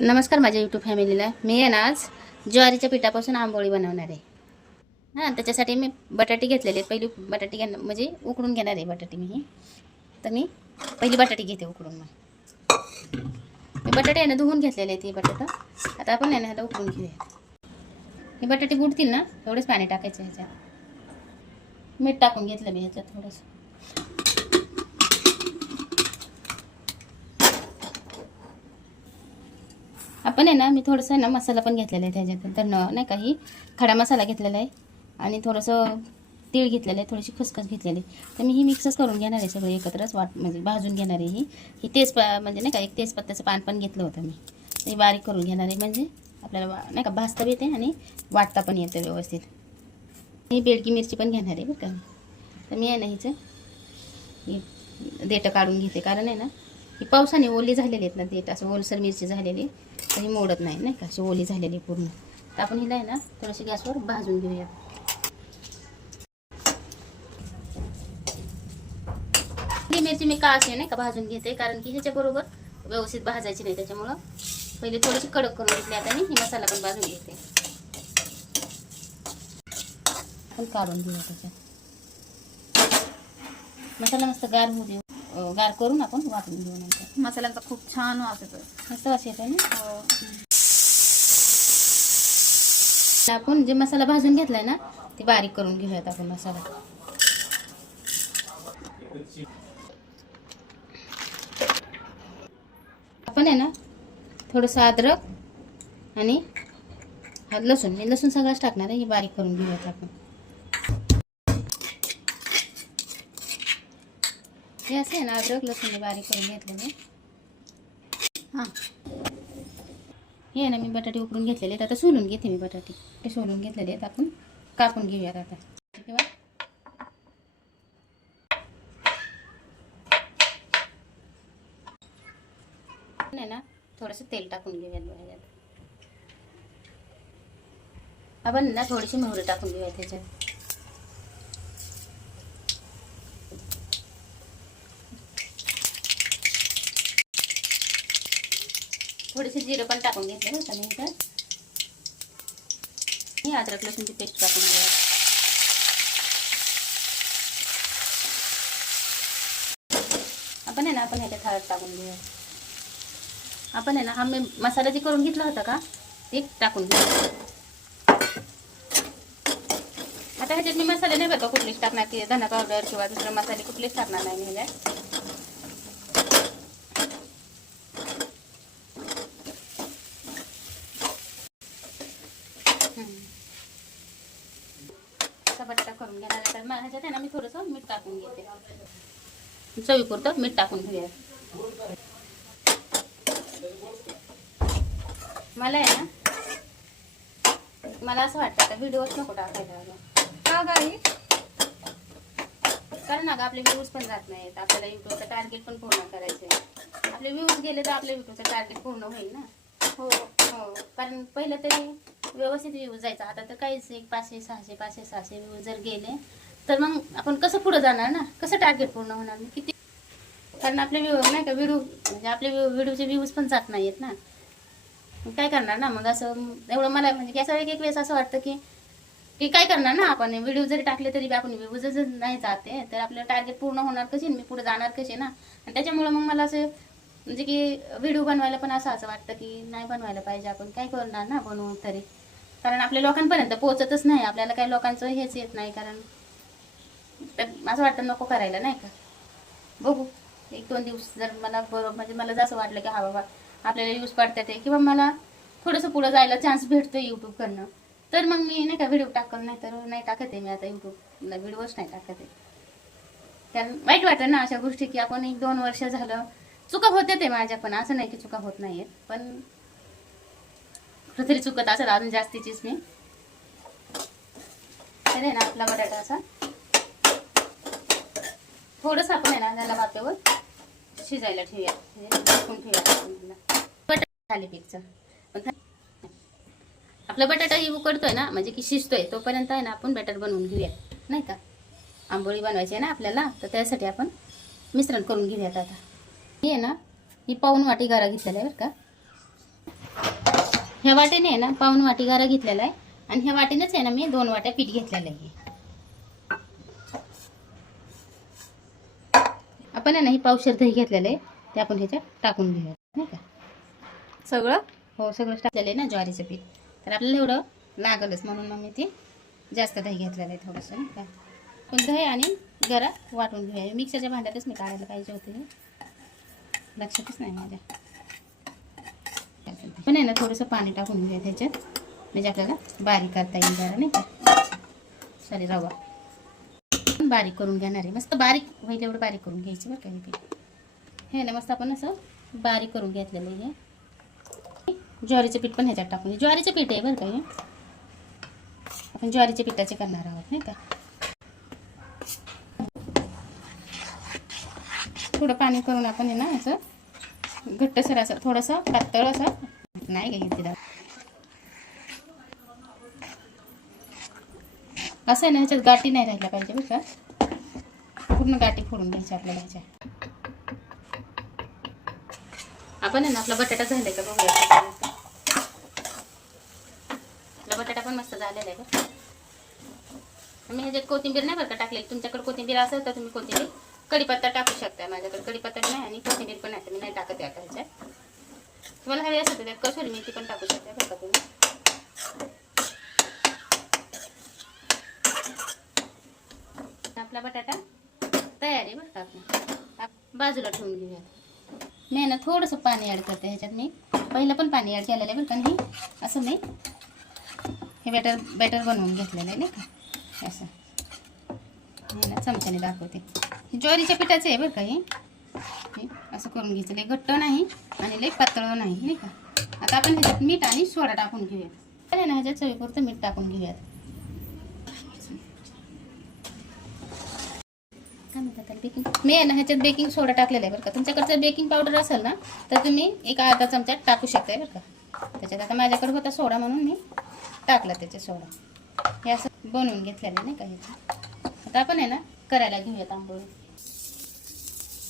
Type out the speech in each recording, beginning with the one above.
नमस्कार माझ्या यूट्यूब फॅमिलीला. मी आहे ना आज ज्वारीच्या पिठापासून आंबोळी बनवणार आहे. हां, त्याच्यासाठी मी बटाटे घेतलेले आहेत. पहिली बटाटे म्हणजे उकडून घेणार आहे बटाटे मी. तर मी पहिली बटाटे घेते उकडून. मी बटाटे आहे ना धुवून घेतलेले आहेत. हे बटाटा आता आपण आहे ना ह्याला उकडून घेऊया. हे बटाटे बुडतील ना एवढेच पाणी टाकायचं ह्याच्यात. मीठ टाकून घेतलं मी ह्याच्यात थोडंसं. आपण आहे ना मी थोडंसं ना मसाला पण घेतलेला आहे त्याच्यात. तर नाही काही खडा मसाला घेतलेला आहे आणि थोडंसं तीळ घेतलेलं आहे, थोडीशी खसखस घेतलेली. तर मी ही मिक्सच करून घेणार आहे सगळं एकत्रच म्हणजे भाजून घेणार आहे. ही म्हणजे नाही का एक तेजपत्त्याचं पान पण घेतलं होतं मी. ते बारीक करून घेणार आहे म्हणजे आपल्याला नाही का भाजता येते आणि वाटता पण येतं व्यवस्थित. ही बेडकी मिरची पण घेणार आहे बरं का. तर मी आहे ना हिचं देठं काढून घेते, कारण आहे ना ही पावसाने ओली झालेली आहेत ना देठ, असं ओलसर मिरची झालेली तर ही मोडत नाही का, अशी ओली झालेली पूर्ण. तर आपण हिला आहे ना थोडीशी गॅसवर भाजून घेऊया. ही मिरची मी का असे नाही का भाजून घेते, कारण की ह्याच्याबरोबर व्यवस्थित भाजायची नाही, त्याच्यामुळं पहिले थोडीशी कडक करून घेतली. आता मी ही मसाला पण भाजून घेते. आपण काढून घेऊया त्याच्यात. मसाला मस्त गार होऊ देऊ, गार करून आपण वाटून घेऊ. नंतर मसाल्यांचा खूप छान वास येतो. मस्त वास येतो ना. आपण जे मसाला भाजून घेतलाय ना ते बारीक करून घेऊयात आपण मसाला. आपण आहे ना थोडंसं अद्रक आणि लसूण, मी लसूण सगळंच टाकणार आहे. हे बारीक करून घेऊयात आपण. हे असं आहे ना अद्रक लसूण बारीक करून घेतलेले. हां, हे आहे ना मी बटाटे उकडून घेतलेले आहेत. आता सोलून घेते मी बटाटे. ते सोलून घेतलेले आहेत, आपण कापून घेऊयात आता. किंवा आहे ना थोडंसं तेल टाकून घेऊयात ह्याच्यात. आपण ना थोडीशी मोहरी टाकून घेऊयात त्याच्यात. थोडीशी जिरं पण टाकून घेतलं होतं मी इथं. ही अद्रक लसूणची पेस्ट टाकून घेऊया. आपण आहे ना आपण ह्याच्यात हळद टाकून घेऊया. आपण आहे ना हा मी मसाला जे करून घेतला होता का ते टाकून घेऊया. आता ह्याच्यात मी मसाले नाही बघा कुठलेच टाकणार, की धना पावडर किंवा दुसरे मसाले कुठलेच टाकणार नाही मी ह्याच्यात. बटाटा करून घेणार तर मला ह्याच्यात आहे ना मी थोडंसं मीठ टाकून घेते. चवीपुरतं मीठ टाकून घेऊया. मला आहे ना मला असं वाटतं का व्हिडिओच नको टाकायला. का गाई? कारण अगं आपले व्ह्यूज पण जात नाहीत. आपल्याला यूट्यूबचं टार्गेट पण पूर्ण करायचं आहे. आपले व्ह्यूज गेले तर आपल्या यूट्यूबचं टार्गेट पूर्ण होईल ना. हो हो, कारण पहिलं तरी व्यवस्थित व्ह्यूज जायचा. आता तर काहीच एक 500-600 व्ह्यूज जर गेले तर मग आपण कसं पुढं जाणार ना, कसं टार्गेट पूर्ण होणार ना किती. कारण आपले नाही का व्हिडिओ म्हणजे आपले व्हिडिओचे व्ह्यूज पण जात नाही आहेत ना. काय करणार ना मग असं एवढं मला म्हणजे की असं एक वेळेस असं वाटतं की काय करणार ना आपण. व्हिडिओ जरी टाकले तरी आपण व्ह्यूज जर नाही जाते तर आपलं टार्गेट पूर्ण होणार कसे, मी पुढे जाणार कसे ना. आणि त्याच्यामुळं मग मला असं म्हणजे की व्हिडिओ बनवायला पण असं वाटतं की नाही बनवायला पाहिजे. आपण काय करणार ना बनवून तरी, कारण आपल्या लोकांपर्यंत पोहोचतच नाही. आपल्याला काही लोकांचं हेच येत नाही, कारण असं वाटतं नको करायला नाही का. बघू 1-2 दिवस जर मला बरोबर म्हणजे मला जसं वाटलं की हा बाबा आपल्याला यूज पडतात आहे किंवा मला थोडंसं पुढं जायला चान्स भेटतो यूट्यूब करणं, तर मग मी नाही का व्हिडिओ टाकल. नाही तर नाही टाकत आहे मी आता यूट्यूबला व्हिडिओच नाही टाकत आहे. कारण वाईट वाटतं ना अशा गोष्टी की आपण 1-2 वर्ष झालं. चुका होते ते माझ्या पण, असं नाही की चुका होत नाहीयेत, पण कुठेतरी चुकत असेल अजून जास्तीचीच मी. तर आहे ना आपला बटाटा असा थोडंसं आपण आहे ना त्याला वाफेवर शिजायला ठेवूया. बटाटा थालीपीठचं आपला बटाटा ही उकडतोय ना म्हणजे की शिजतोय तोपर्यंत आहे ना आपण बॅटर बनवून घेऊया नाही का. आंबोळी बनवायची आहे ना आपल्याला, तर त्यासाठी आपण मिश्रण करून घेऊयात. आता ही आहे ना ही पाऊण वाटी गरा घेतलेला आहे बरं का. ह्या वाटीने आहे ना पाऊण वाटी गारा घेतलेला आहे आणि ह्या वाटीनेच आहे ना मी 2 वाट्या पीठ घेतलेलं आहे. आपण आहे ना ही पावशेर दही घेतलेलं आहे ते आपण ह्याच्यात टाकून घेऊया नाही का. सगळं हो सगळंच टाकलेलं आहे ना ज्वारीचं पीठ, तर आपल्याला एवढं लागलच म्हणून मग मी ते जास्त दही घेतलेलं आहे थोडंसं नाही का. पण दही आणि गरा वाटून घेऊया. मिक्सरच्या भांड्यातच मी काढायला पाहिजे होते, लक्षातच नाही माझ्या. पण आहे ना थोडंसं पाणी टाकून घेऊया त्याच्यात, म्हणजे आपल्याला बारीक करता येईल जरा नाही का. सॉरी रवा बारीक करून घेणार आहे, मस्त बारीक होईल एवढं बारीक करून घ्यायचं बरं का हे पीठ. हे ना मस्त आपण असं बारीक करून घेतलेलं आहे. ज्वारीचं पीठ पण ह्याच्यात टाकून, ज्वारीचं पीठ आहे बरं का हे, आपण ज्वारीच्या पिठाचे करणार आहोत नाही का. थोडं पाणी करून आपण आहे ना असं घट्टसर असं थोडंसं पातळ असं नाही घ्यायचं तिला असं आहे ना. ह्याच्यात गाठी नाही राहिल्या पाहिजे बरं का, पूर्ण गाठी फोडून घ्यायच्या आपल्याला ह्याच्या. आपण आहे ना आपला बटाटा झालाय का बघूया. आपला बटाटा पण मस्त झालेला आहे बरं. मी ह्याच्यात कोथिंबीर नाही बरं का टाकलेली, तुमच्याकडे कोथिंबीर असेल तर तुम्ही कोथिंबीर कढीपत्ता टाकू शकता. माझ्याकडे कढीपत्ता नाही आणि कोथिंबीर पण नाही, तर मी नाही टाकत आता ह्याच्यात. तुम्हाला हवी असेल तर त्यात कसुरी मेथी पण टाकू शकता बरं का तुम्ही. आपला बटाटा तयार आहे बरं का. आपण बाजूला ठेवून घेऊया. मी ना थोडंसं पाणी ॲड करते ह्याच्यात. मी पहिलं पण पाणी ॲड केलेलं आहे बरं का. असं मी हे बॅटर बनवून घेतलेलं आहे नाही का. असं हे ना चमच्याने दाखवते. ज्वारीच्या पिठाचं आहे बरं का हे असं करून घ्यायचं. लई घट्ट नाही आणि लई पातळ नाही नाही का. आता आपण ह्याच्यात मीठ आणि सोडा टाकून घेऊया. तर ना ह्याच्यात चवीपुरतं मीठ टाकून घेऊयात. काय म्हणतात त्याला, बेकिंग. मी आहे ना ह्याच्यात बेकिंग सोडा टाकलेला आहे बरं का. तुमच्याकडचं बेकिंग पावडर असेल ना तर तुम्ही एक अर्धा चमचा टाकू शकताय बरं का त्याच्यात. आता माझ्याकडे होता सोडा म्हणून मी टाकला त्याच्यात सोडा. हे असं बनवून घेतलेलं नाही का ह्याचं. आता आपण आहे ना करायला घेऊयात आंबोळी.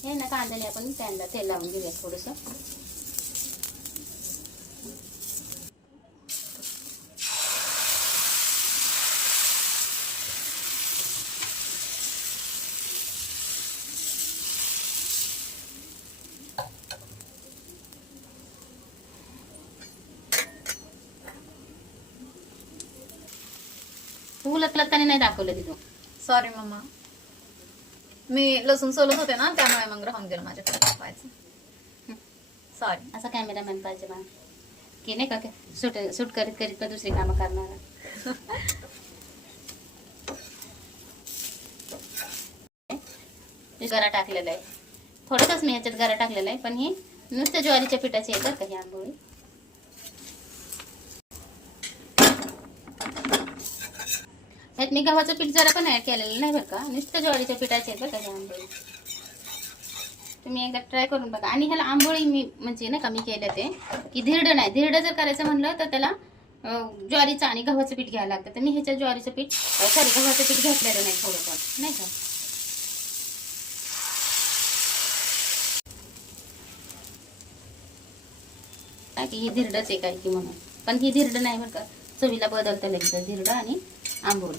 हे ना कांद्याने आपण पॅनला तेल लावून घेऊया थोडंसं. उलटलताने नाही दाखवलं तिथं. सॉरी मम्मा, मी लसूण सोलत होते ना त्यामुळे मग राहून गेलं माझ्याकडे दाखवायचं. सॉरी. असा कॅमेरामॅन पाहिजे मग की नाही का शूट करीत करीत पण दुसरी कामं करणार. गरा टाकलेला आहे थोडंसंच मी ह्याच्यात गरा टाकलेला आहे, पण ही नुसतं ज्वारीच्या पिठाची आहे बरं का ही आंबोळी. ह्यात मी गव्हाचं पीठ जरा पण ऍड केलेलं नाही बरं का. नुसतं ज्वारीच्या पिठाची आहे बरं का ही आंबोळी. तुम्ही एकदा ट्राय करून बघा. आणि ह्याला आंबोळी मी म्हणजे नाही का मी केलं ते की धिरडं नाही. धिरडं जर करायचं म्हणलं तर त्याला ज्वारीचं आणि गव्हाचं पीठ घ्यायला लागतं. तर मी ह्याच्यात ज्वारीचं पीठ गव्हाचं पीठ घेतलेलं नाही थोडं पण नाही का. की ही धिरडच आहे काय की म्हणून, पण ही धिरडं नाही बरं का. चवीला बदलतं लगेच धिरडं आणि आंबोळी.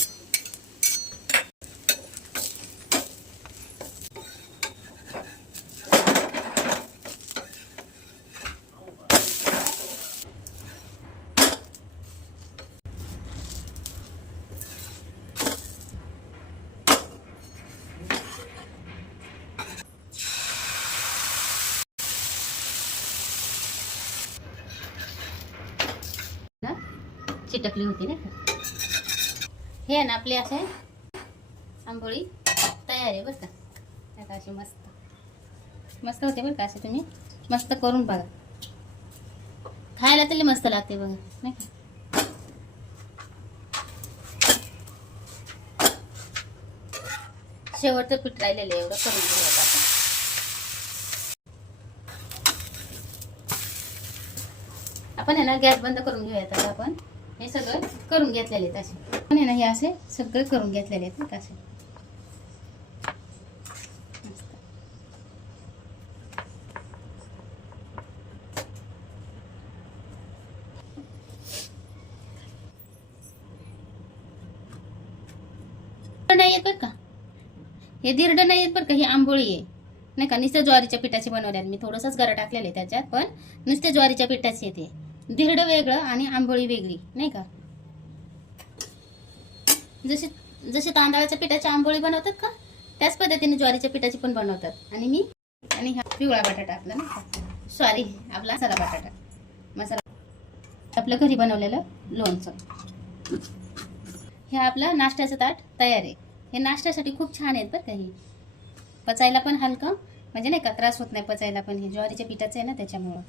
चिटकली होती नाही का. हे ना आपले असे आंबोळी तयार आहे बरं का. आता अशी मस्त मस्त होते बरं का. असे तुम्ही मस्त करून बघा. खायला तरी मस्त लागते बघा नाही का. शेवटचं पीठ राहिलेलं एवढं करून घेऊयात आपण. आपण आहे ना गॅस बंद करून घेऊयात. आता आपण हे सगळं करून घेतलेले आहेत असे. पण आहे ना हे असे सगळे करून घेतलेले आहेत ना असे. नाही आहेत बरं का, हे धिरडं नाही आहेत बरं का, ही आंबोळी आहे नाही का. नुसत्या ज्वारीच्या पिठाची बनवल्यात मी, थोडंसंच गरं टाकलेलं आहे त्याच्यात, पण नुसत्या ज्वारीच्या पिठाची येते. धिरडं वेगळं आणि आंबोळी वेगळी नाही का. जशी जशी तांदळाच्या पिठाची आंबोळी बनवतात का, त्याच पद्धतीने ज्वारीच्या पिठाची पण बनवतात. आणि हा पिवळा बटाटा आपला नाही का, सॉरी आपला मसाला बटाटा, मसाला आपलं घरी बनवलेलं लोणचं. हे आपलं नाश्त्याचं ताट तयार आहे. हे नाश्त्यासाठी खूप छान आहेत बरं का. हे पचायला पण हलकं, म्हणजे नाही का त्रास होत नाही पचायला पण. हे ज्वारीच्या पिठाचं आहे ना त्याच्यामुळं.